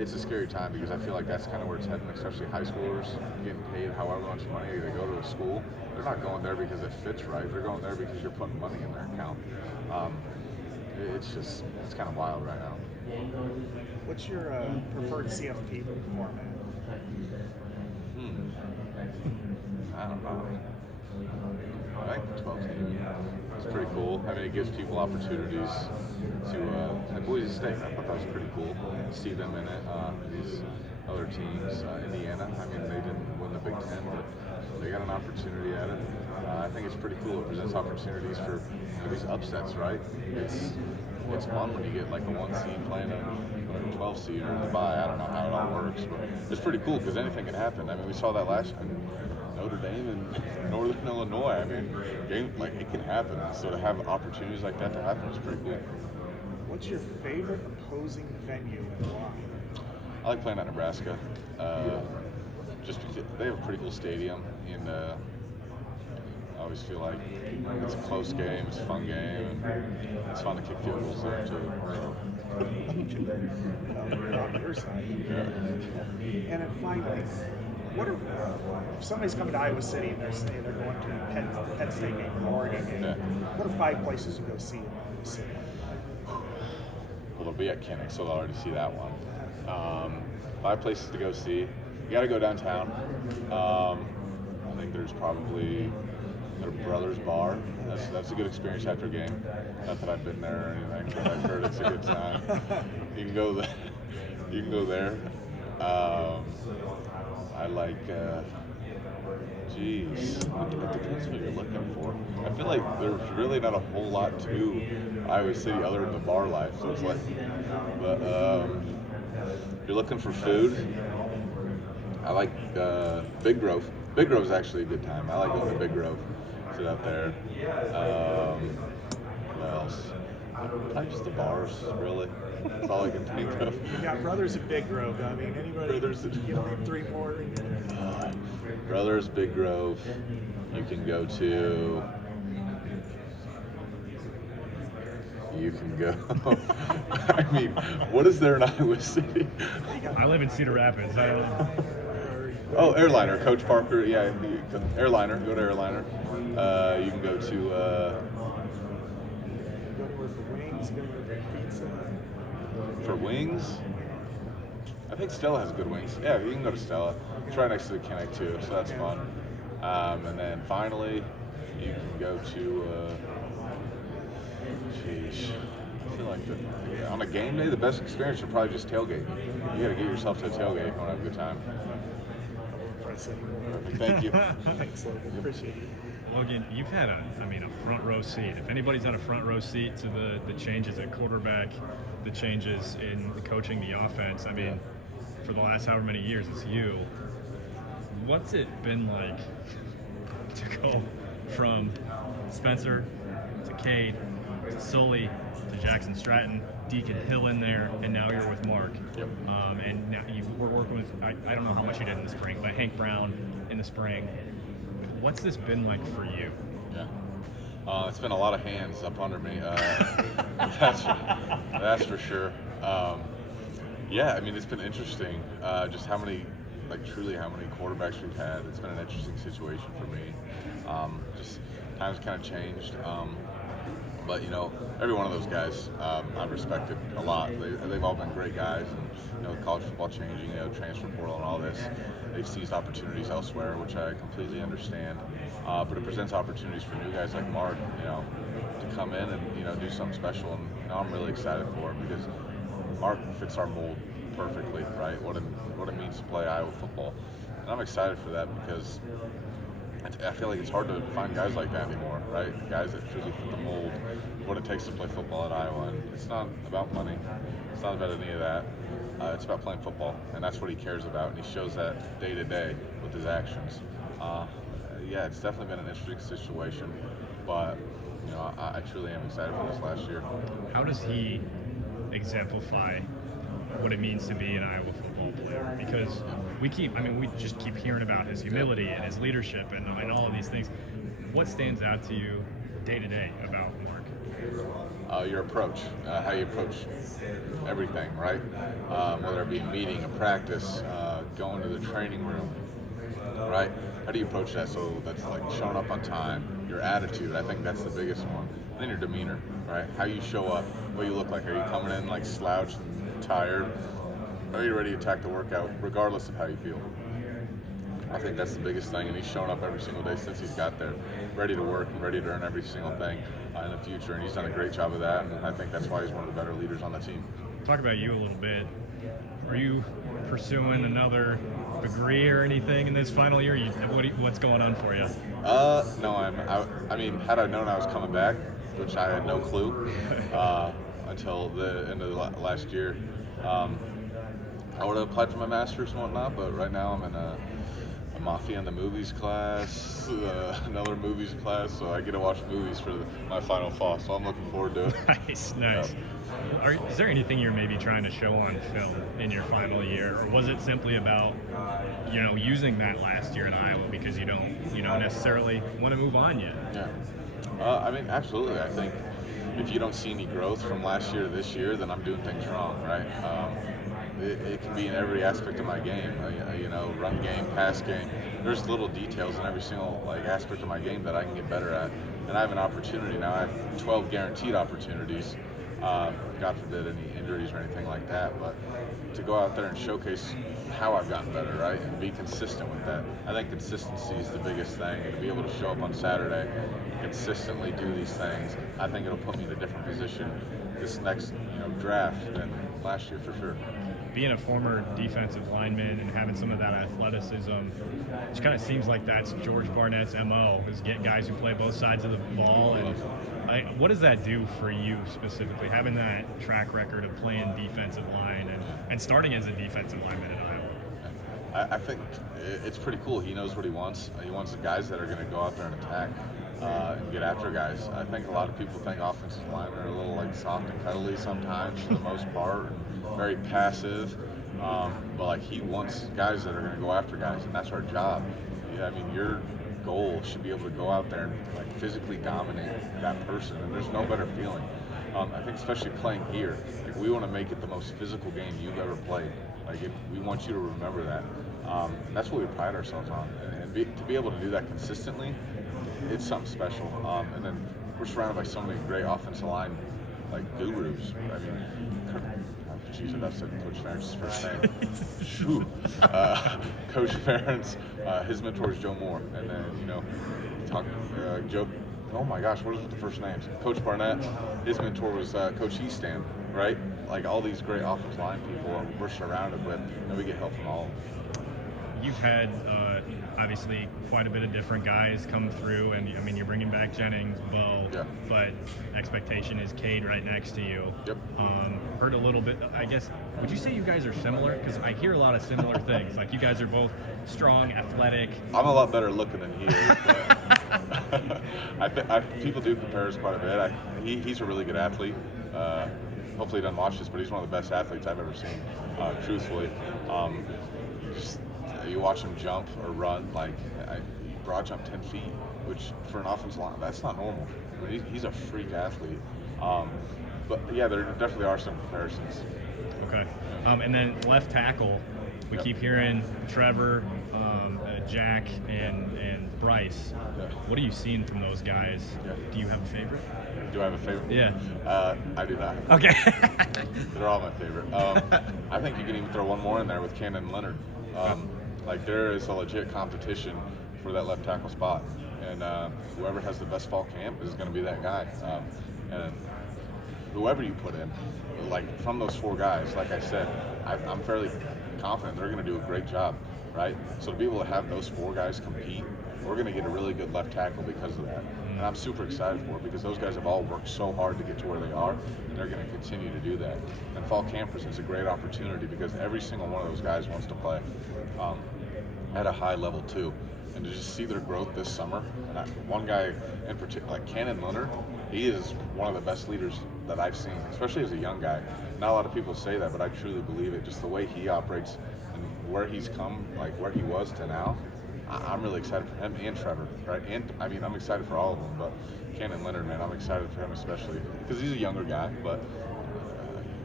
it's a scary time because I feel like that's kind of where it's heading, especially high schoolers getting paid however much money they go to a school. They're not going there because it fits right. They're going there because you're putting money in their account. Um, it's kind of wild right now. What's your preferred CFP format? Hmm. I don't know. I like the 12 team. It's pretty cool. I mean, it gives people opportunities to, like Boise State. I thought that was pretty cool to see them in it. These other teams, Indiana, I mean, they didn't win the Big Ten, but they got an opportunity at it. I think it's pretty cool. It presents opportunities for these upsets, right? It's fun when you get like a 1 seed playing a 12 seed or the bye. I don't know how it all works, but it's pretty cool because anything can happen. I mean, we saw that last year. Notre Dame and Northern Illinois. I mean, it can happen. So to have opportunities like that to happen is pretty cool. What's your favorite opposing venue and why? I like playing at Nebraska. Just because they have a pretty cool stadium, and I always feel like it's a close game, it's a fun game, and it's fun to kick field goals there too. On your side. Yeah. And then finally, if somebody's coming to Iowa City and they're saying they're going to the Penn State game or Oregon game, what are 5 places to go see in Iowa City? Well, they'll be at Kinnick, so they'll already see that one. 5 places to go see. You got to go downtown. I think there's probably their Brothers Bar. That's a good experience after a game. Not that I've been there or anything, but I've heard it's a good time. You can go there. You can go there. I like. It depends what you're looking for. I feel like there's really not a whole lot to Iowa City other than the bar life. So it's like, but if you're looking for food, I like Big Grove. Big Grove's actually a good time. I like going to Big Grove. Sit out there. What else? Probably just the bars, really. That's all I can think of. You got Brothers at Big Grove. I mean, anybody, you know, 3 more. Brothers, Big Grove. You can go to. You can go. I mean, what is there in Iowa City? I live in Cedar Rapids. Oh, Airliner, Coach Parker. Yeah, Airliner. Go to Airliner. You can go to. Go anywhere for wings. Go anywhere for pizza. For wings, I think Stella has good wings. Yeah, you can go to Stella. It's right next to the Kinnick too, so that's fun. And then finally, you can go to. I feel like on a game day, the best experience would probably just tailgate. You got to get yourself to a tailgate if you want to have a good time. Thank you. Thanks, Logan. Appreciate it. Logan, you've had a front row seat. If anybody's had a front row seat to the changes at quarterback, the changes in the coaching, the offense, I mean, for the last however many years, it's you. What's it been like to go from Spencer to Cade to Sully to Jackson Stratton, Deacon Hill in there, and now you're with Mark. Yep. And now you were working with, I don't know how much you did in the spring, but Hank Brown in the spring. What's this been like for you? Yeah. It's been a lot of hands up under me. That's for sure. Yeah, I mean, it's been interesting. Just truly how many quarterbacks we've had. It's been an interesting situation for me. Just times kind of changed. But, every one of those guys I've respected a lot. They've all been great guys. And, college football changing, transfer portal and all this. They've seized opportunities elsewhere, which I completely understand. But it presents opportunities for new guys like Mark, to come in and, do something special. And I'm really excited for him because Mark fits our mold perfectly, right? What it means to play Iowa football. And I'm excited for that because I feel like it's hard to find guys like that anymore, right? Guys that truly fit the mold of what it takes to play football at Iowa. And it's not about money. It's not about any of that. It's about playing football, and that's what he cares about, and he shows that day to day with his actions. Yeah, it's definitely been an interesting situation, but I truly am excited for this last year. How does he exemplify what it means to be an Iowa football player? Because we just keep hearing about his humility and his leadership and all of these things. What stands out to you day to day about Mark? your approach, how you approach everything, right? Whether it be a meeting, a practice, going to the training room, right? How do you approach that? So that's like showing up on time, your attitude. I think that's the biggest one. And then your demeanor, right? How you show up, what you look like. Are you coming in like slouched and tired? Are you ready to attack the workout, regardless of how you feel? I think that's the biggest thing, and he's shown up every single day since he's got there, ready to work and ready to earn every single thing in the future, and he's done a great job of that, and I think that's why he's one of the better leaders on the team. Talk about you a little bit. Are you pursuing another degree or anything in this final year? What's going on for you? No, I mean, had I known I was coming back, which I had no clue until the end of the last year, I would have applied for my master's and whatnot, but right now I'm in a Mafia in the Movies class, another movies class, so I get to watch movies for my final fall, so I'm looking forward to it. Nice. Is there anything you're maybe trying to show on film in your final year, or was it simply about, using that last year in Iowa because you don't necessarily want to move on yet? Yeah. I mean, absolutely. I think if you don't see any growth from last year to this year, then I'm doing things wrong, right? It can be in every aspect of my game, run game, pass game. There's little details in every single aspect of my game that I can get better at. And I have an opportunity now. I have 12 guaranteed opportunities. God forbid any injuries or anything like that. But to go out there and showcase how I've gotten better, right, and be consistent with that. I think consistency is the biggest thing. And to be able to show up on Saturday, consistently do these things, I think it'll put me in a different position this next draft than last year for sure. Being a former defensive lineman and having some of that athleticism, it kind of seems like that's George Barnett's MO, is get guys who play both sides of the ball. And what does that do for you specifically, having that track record of playing defensive line and starting as a defensive lineman in Iowa? I think it's pretty cool. He knows what he wants. He wants the guys that are going to go out there and attack and get after guys. I think a lot of people think offensive linemen are a little soft and cuddly sometimes for the most part, and very passive. But he wants guys that are going to go after guys, and that's our job. I mean, your goal should be able to go out there and physically dominate that person, and there's no better feeling. I think especially playing here, we want to make it the most physical game you've ever played. We want you to remember that. And that's what we pride ourselves on. And to be able to do that consistently, it's something special. And then we're surrounded by so many great offensive line gurus. I mean, Jesus, that's Coach Ferentz' first name. Shoot. Coach Ferentz, his mentor is Joe Moore. And then, Joe, oh my gosh, what is the first names? Coach Barnett, his mentor was Coach Eastham, right? All these great offensive line people we're surrounded with, and we get help from all of them. You've had obviously quite a bit of different guys come through, and I mean you're bringing back Jennings, Bo, yeah. But expectation is Cade right next to you. Yep. Heard a little bit. I guess would you say you guys are similar? Because I hear a lot of similar things. You guys are both strong, athletic. I'm a lot better looking than he is. But people do compare us quite a bit. He's a really good athlete. Hopefully he doesn't watch this, but he's one of the best athletes I've ever seen. Truthfully. You watch him jump or run, he broad jump 10 feet, which for an offensive line, that's not normal. I mean, he's a freak athlete. But yeah, there definitely are some comparisons. Okay. And then left tackle, we keep hearing Trevor, Jack, and Bryce. Yeah. What are you seeing from those guys? Yeah. Do you have a favorite? Do I have a favorite? Yeah. I do not. Okay. They're all my favorite. I think you can even throw one more in there with Cannon Leonard. There is a legit competition for that left tackle spot, and whoever has the best fall camp is going to be that guy. And whoever you put in, from those four guys, like I said, I'm fairly confident they're going to do a great job, right? So to be able to have those four guys compete, we're going to get a really good left tackle because of that. And I'm super excited for it because those guys have all worked so hard to get to where they are, and they're going to continue to do that. And fall camp presents a great opportunity because every single one of those guys wants to play at a high level too. And to just see their growth this summer, and one guy in particular, Cannon Leonard, he is one of the best leaders that I've seen, especially as a young guy. Not a lot of people say that, but I truly believe it. Just the way he operates and where he's come, where he was to now, I'm really excited for him and Trevor, right? And I mean, I'm excited for all of them, but Cannon Leonard, man, I'm excited for him especially because he's a younger guy, but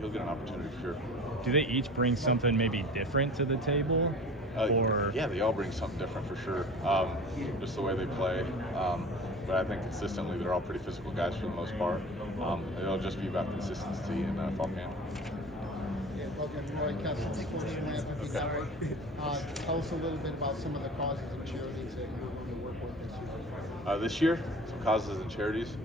he'll get an opportunity for sure. Do they each bring something maybe different to the table? Or Yeah, they all bring something different for sure. Just the way they play. But I think consistently they're all pretty physical guys for the most part. It'll just be about consistency in fall camp. Yeah, Logan, Roy Kessel, Sports from FFP Network. Tell us a little bit about some of the causes and charities that you're going to work with this year. This year, some causes and charities.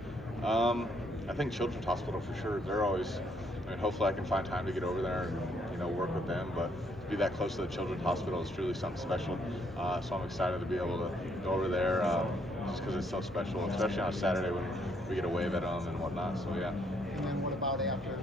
I think Children's Hospital for sure. They're always. I mean, hopefully I can find time to get over there and work with them. But to be that close to the Children's Hospital is truly something special. So I'm excited to be able to go over there just because it's so special, especially on a Saturday when we get a wave at them and whatnot. So yeah. And then what about after